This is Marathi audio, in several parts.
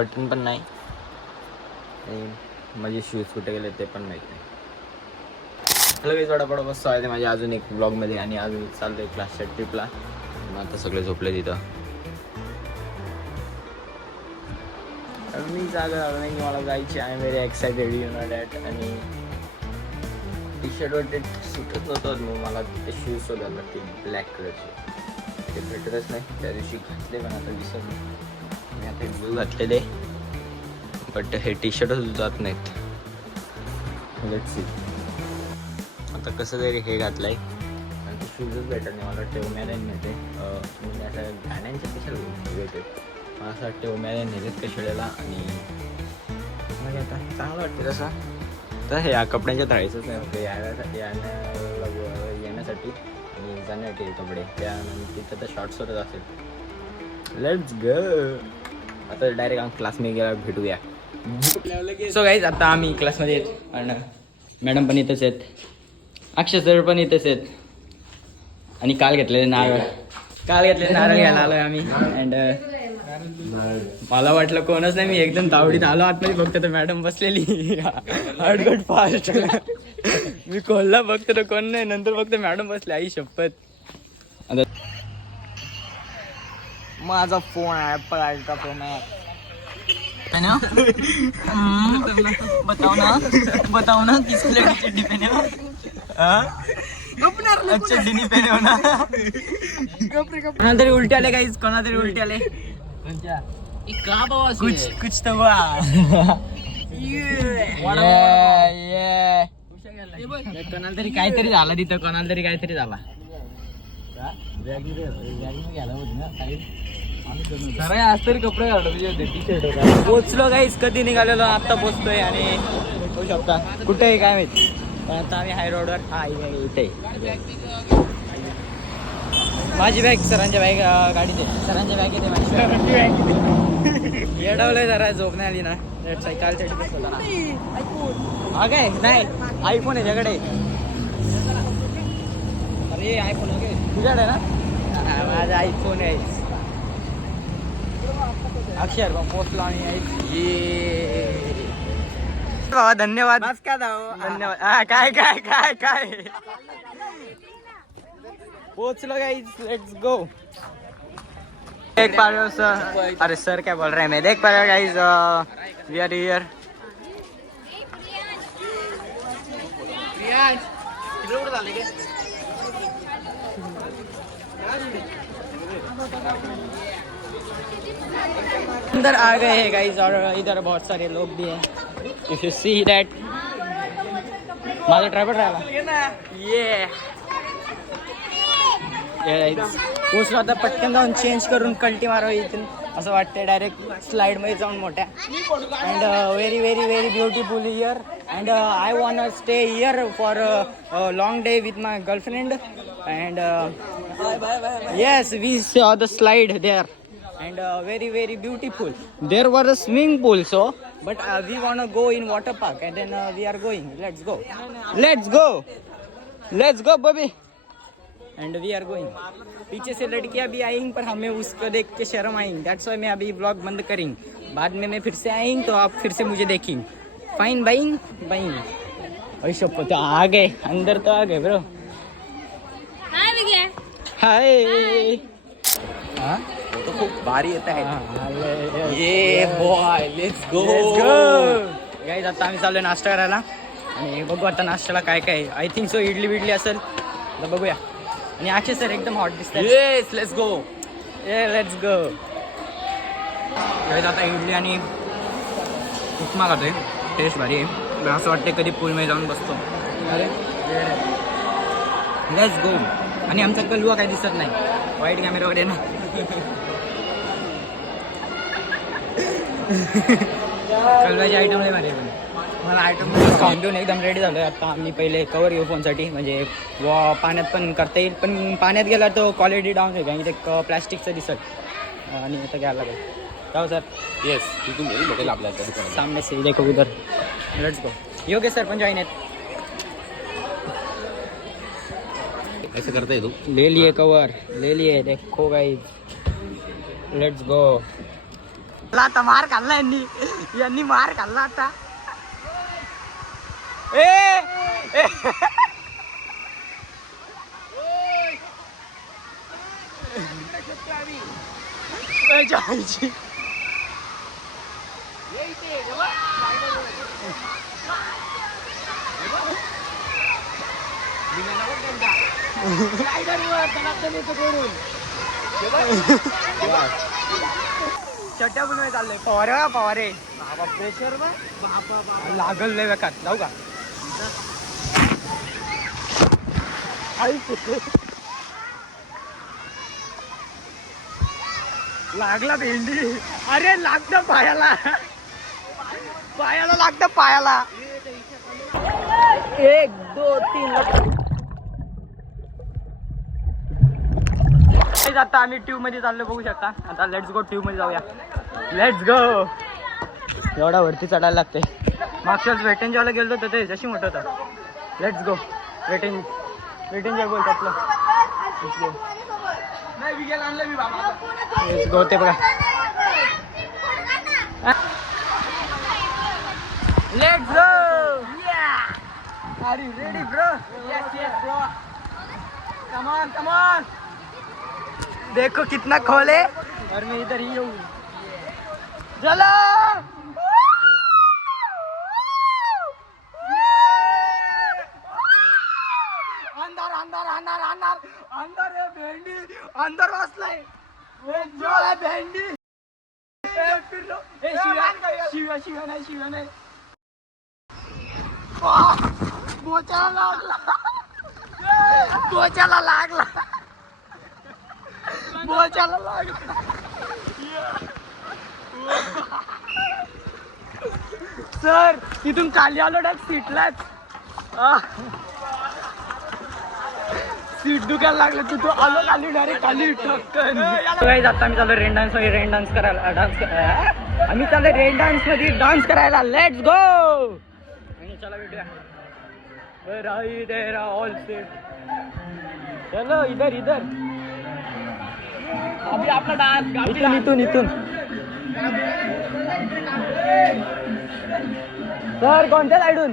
बटन पण नाही आणि माझे शूज कुठे गेले ते पण माहीत नाही. लगेच वडापाव बसतो आहे ते माझ्या अजून एक ब्लॉगमध्ये आणि अजून चालतोय क्लासच्या ट्रिपला. मग आता सगळे झोपले तिथं. मी जागा आलो नाही की मला जायची. I am very excited you know that. आणि टी शर्टवर ते सुटत नव्हतं मग मला ते शूज शोधायला लागते ब्लॅक कलरचे. ते भेटतच नाही. त्या दिवशी घातले पण आता दिसत नाही. मी आता ब्लू घातलेले बट हे टी शर्टच जात नाहीत. Let's see. आता कसं तरी हे घातलंय आणि ते शूजच भेटत नाही. मला टेवमॅन नेते. मी आता गाण्यांच्या कशाला भेटत मला असं वाटतं टेवमॅन नेलेत कशाला. आणि मग आता चांगलं वाटतं तसं. तर हे या कपड्यांच्या राहायचंच नाही होतं येण्यासाठी आणि जाण्यासाठी कपडे त्यानंतर तिथं तर शॉर्ट्सवरच असेल. Let's go. आता डायरेक्ट आम्ही क्लासमध्ये गेला भेटूया. सो गाईज आता आम्ही क्लासमध्ये येत आणि मॅडम पण इथंच आहेत. अक्षय सर पण इथेच आहेत. आणि काल घेतलेले नारळ घ्यायला आलोय आम्ही. अँड मला वाटलं कोणच नाही. मी एकदम तावडीत आलो आतमध्ये बघतो तर मॅडम बसलेली हडगड फास्ट. मी कोणला बघतो तर कोण नाही. नंतर बघतो मॅडम बसले. आई शपथ. माझा phone Apple ultra pro max है ना. बताओ ना किस कलर की चड्डी पहने हो. चड्डी नहीं पहने हो ना. कोणा तरी उलटे आले गाईज. कोणा तरी उलटे आले. कुछ तो हुआ. कोणाला तरी काहीतरी झाला तिथं. कोणाला तरी काहीतरी झाला. आज तरी कपडे घालतो टी शर्ट. पोचलो गाईस. कधी निघालेलो आता पोचतोय. आणि होऊ शकता कुठे आहे काय माहिती. पण आता आम्ही हाय रोडवर. हा इथे माझी बॅग सरांच्या बॅग गाडीत आहे. सरांच्या बॅग येते माझी. येडवलंय जरा झोप नाही आली ना. कालसाठी होता ना. हा काय नाही आयफोन आहे त्याकडे. अरे आयफोन ओके तुझ्याकडे ना. माझा आयफोन आहे. अक्षर पोचलो आणि बाबा धन्यवाद. धन्यवाद. हा काय काय काय काय पोचलो गाइस. Let's go. देख पा रहे हो सर. अरे सर क्या बोल रहे हैं. मैं देख पा रहे हो गाइस. We R here. अंदर आ गए हैं गाइस. और इधर बहुत सारे लोग भी हैं. इफ यू सी दैट माझा ड्रायव्हर राहिला. ये पोचलो आता. पटकन जाऊन चेंज करून कल्टी मारावं इथून असं वाटतंय. डायरेक्ट स्लाईडमध्ये जाऊन मोठ्या. And very very very beautiful here. And I want stay here for long day with my girlfriend. And yes we saw the slide there. And very very beautiful. There was a swimming pool so but we want to go in water park and then we are going. Let's go. Let's go Bobby. And we are going. पीछे से लड़कियां भी आएंगी पर हमें उसको देख के शर्म आएंगी. That's why मैं अभी ब्लॉग बंद करेंगे. बाद में मैं फिर से आएंगे तो आप फिर से मुझे देखेंगे. Fine buying. ऐसा पता आ गए अंदर तो आ गए ब्रो. हाय. हाँ तो खूप भारी येत आहे. ये बॉय लेट्स गो. गाईज आता आम्ही चाललोय नाश्ता करायला. आणि बघू आता नाश्त्याला काय काय. आय थिंक सो इडली बिडली असेल तर बघूया. आणि अक्षय सर एकदम हॉट दिसतात. Yes let's go. Let's go. Guys आता इडली आणि उपमा खातोय. टेस्ट भारी आहे. असं वाटतं कधी पूलमध्ये जाऊन बसतो. अरे लेट्स गो. आणि आमचा कलवा काही दिसत नाही. वाईट कॅमेरा वगैरे ना. कलवाचे आयटम लय भारी. मला आयटम खाऊन देऊन एकदम रेडी झालो. आता आम्ही पहिले कवर घेऊ फोनसाठी. म्हणजे पाण्यात पण करता येईल. पण पाण्यात गेला तो क्वालिटी डाऊन आहे. कारण ते प्लॅस्टिकचं दिसत. आणि आता घ्यायला लागेल. जाऊ सर. येस तिथून भेटेल आपल्याला सामने से देखो उधर. Let's go. योगेश सर पण जॉईन आहेत. ऐसे करता है तू. ले लिए कवर. ले लिए देखो गाइस. Let's go. आता मार खाल्ला यांनी मार खाल्ला आता. ए जायची चट्ट्या बनवाय चाललंय. पवारे प्रेशर लागल लय बेकार. जाऊ का लागला भेंडी. अरे लागतं पायाला लागतं पायाला. 1 2 3 आता आम्ही ट्यूब मध्ये चाललो बघू शकता. आता लेट्स गो ट्यूब मध्ये जाऊया. Let's go. एवढा वरती चढायला लागते. मागच्या वेट एन जॉयला गेलो तर ते जशी मोठं होतं. Let's go. Wet N Joy बोलतात. Let's go. ते बघा. Let's go. Are you ready bro? Yes bro. Come on. देखो कितना खोले और मैं इधर ही हूँ. चलो अंदर है भेंडी. अंदर बसलाय भेंडी. शिव्या नाही. बोचाला लागला. सर तिथून खाली आलो डायरेक्ट सीटलाच. सीट दुखायला लागलं. तू आलो खाली डायरेक्ट खाली ठक्कन. आता आम्ही चाललो रेन डान्स करायला. आम्ही चाललो रेन डान्स मध्ये डान्स करायला. Let's go. आणि चला भेटूया. All set. चलो इधर अभी आपला डान्स इथून सर कोणत्या साइडून?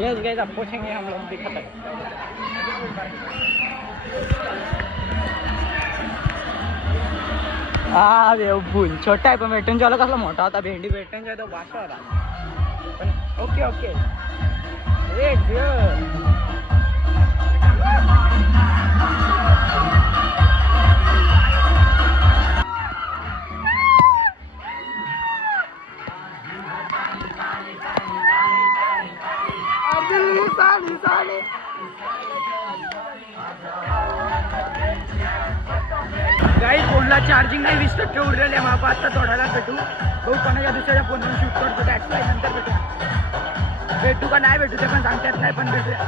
यस गाइस आप पूछेंगे हम लोग दिखाते हैं. भूल छोटा आहे पण वेटन जॉयला कसला मोठा होता. भेंडी वेटन जॉय तो बादशाह होता. पण ओके लेट्स गो. गाईस फोनला चार्जिंग नाही. 20% उरलेले. मग आता थोड्याला भेटू. भाऊ कोणाच्या दुसऱ्या फोनवर शूट करतो. दॅट्स वाय नंतर भेटू का नाही भेटू ते पण सांगतात नाही. पण भेटूया.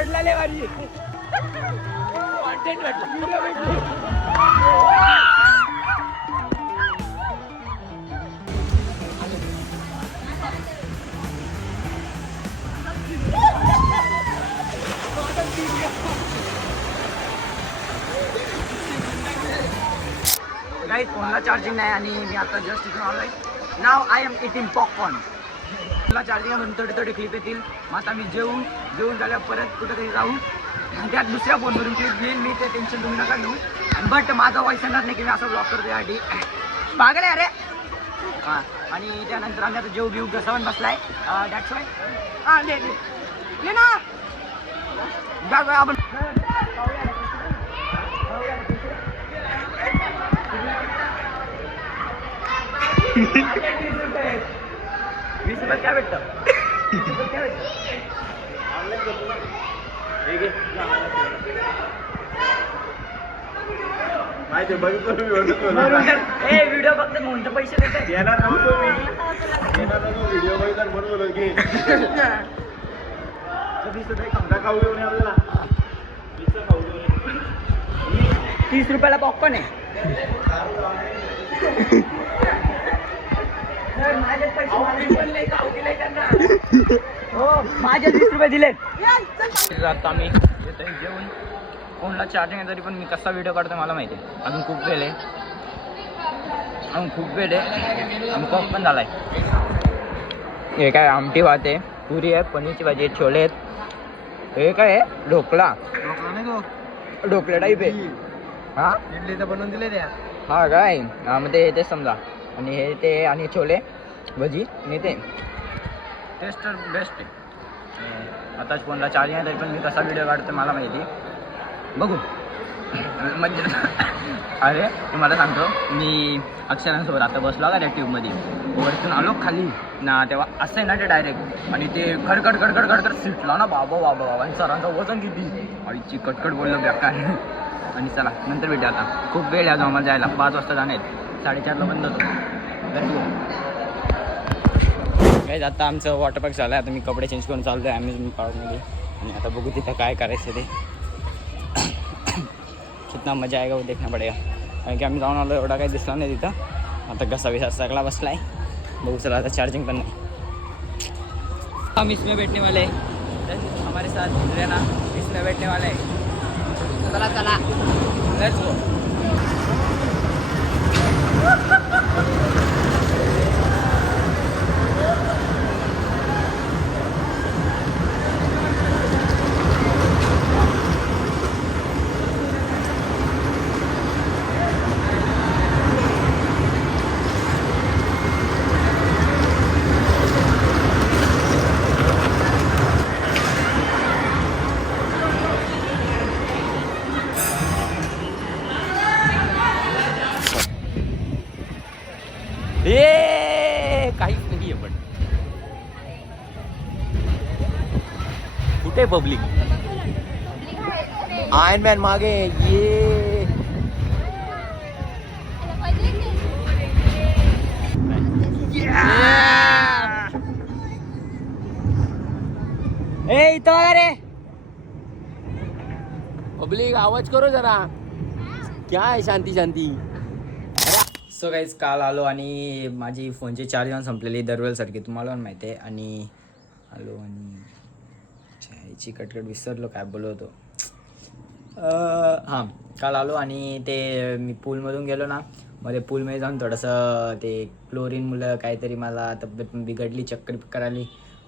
पडला लय भारी Content भेटला, video भेटली. गाईस फोनला चार्जिंग नाही आणि मी आता जस्ट इथून आलोय. नाव आय एम इटिंग पॉपकॉर्न. फोनला चार्जिंग म्हणून थोडे क्लिप येतील. मग आता मी जेवून झाल्यावर परत कुठेतरी जाऊ आणि त्यात दुसऱ्या फोनवरून क्लिप घेईन मी. ते टेन्शन तुम्ही नका घेऊ. बट माझा वॉइस येणार नाही की मी असं ब्लॉग करतो यासाठी. पागल आहे अरे. हां आणि त्यानंतर आम्ही आता जेव घसावून बसलाय. That's why. हां ले ना आपण ₹20 काय भेटतं? माहिती बघितलं तुम्ही व्हिडिओ फक्त म्हणतो पैसे देते. येणार नव्हतो मी व्हिडिओ बघितला म्हणून बोलत की खाऊ घेऊन आपल्याला खाऊ घेऊन ₹30 पॉपकॉर्न आहे. हो माझे ₹30 दिले. आता मी येतोय जेवून. फोनला चार्जिंग आहे तरी पण मी कसा व्हिडिओ काढतो मला माहिती आहे. अजून खूप वेळ आहे आणि कॉक पण झालाय. हे काय आमटी भात आहे, पुरी आहे, पनीरची भाजी आहे, छोले आहेत. हे काय आहे ढोकळा टाईप आहे. हा इडलीचं बनवून दिले त्या हा काय मग ते समजा आणि हे ते आणि छोले भजी आणि ते टेस्ट बेस्ट आहे. आताच फोनला चार्जिंग आहे तरी पण मी कसा व्हिडिओ काढतो मला माहिती. बघू म्हणजे अरे तुम्हाला सांगतो मी अक्षरांसोबत आता बसलो का त्या ट्यूबमध्ये वरतून आलो खाली ना तेव्हा असं आहे ना ते डायरेक्ट आणि ते खडखड सिटला ना बाबा आणि सरांचं वजन किती आईची कटकट बोललं बेकार. आणि चला नंतर भेटू. आता खूप वेळ आहे आम्हाला जायला. 5 वाजता जाणार आहेत. 4:30ला बंद होतो. काही आता आमचं वॉटर पार्क झालं आहे. आता मी कपडे चेंज करून चाललो आहे अम्युजमेंट पार्कमध्ये आणि आता बघू तिथं काय करायचं ते. कितना मजा आएगा वो देखना पडेगा. कारण की आम्ही जाऊन आलो एवढा काही दिसला नाही तिथं. आता घसा सगळा बसला आहे. बघू चला आता चार्जिंग पण नाही. हम इसमें बैठने वाले हैं. हमारे साथ रहना इसमें बैठने वाले हैं. चला लेट्स गो. काहीच नाही आहे पण कुठे पब्लिक. आयर्न मॅन मागे ये. ए इथं बघा रे पब्लिक आवाज करो जरा. क्या आहे शांती. सो गाईज काल आलो आणि माझी फोनची चार्जिंग संपलेली दरवेळेसारखी तुम्हाला पण माहिती आहे. आणि आलो आणि ह्याची कटकट विसरलो काय बोलवतो. हां काल आलो आणि ते मी पूलमधून गेलो ना. मग ते पूलमध्ये जाऊन थोडंसं ते क्लोरीनमुळं काहीतरी मला तब्येत बिघडली. चक्कर आली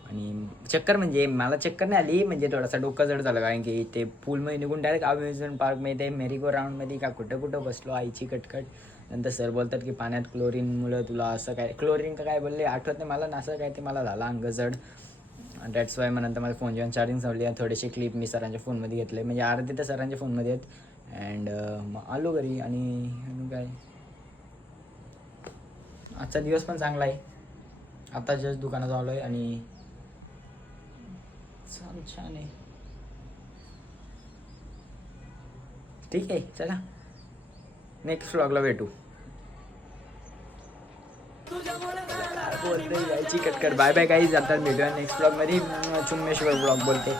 आणि चक्कर म्हणजे मला चक्कर नाही आली म्हणजे थोडासा डोकं जड झालं. कारण की ते पूलमध्ये निघून डायरेक्ट अम्युजमेंट पार्कमध्ये ते मेरीगो राऊंडमध्ये का कुठं बसलो आईची कटकट. नंतर सर बोलतात की पाण्यात क्लोरीनमुळं तुला असं काय क्लोरीन का काय बोलले आठवत नाही मला. असं काय ते मला झालं अंग जड. दॅट्स वाय मग नंतर माझ्या फोन जेव्हा चार्जिंग संपली आणि थोडेसे क्लिप मी सरांच्या फोनमध्ये घेतले म्हणजे अर्धे तर सरांच्या फोनमध्ये आहेत. अँड मग आलो घरी आणि काय आजचा दिवस पण चांगला आहे. आता जस्ट दुकानात आलो आहे आणि छान आहे. ठीक आहे चला नेक्स्ट व्लॉगला भेटू. बोलते यायची कटकर. Bye bye guys. आता भेटूया नेक्स्ट व्लॉगमध्ये. चुम्मेश्वर व्लॉग बोलते.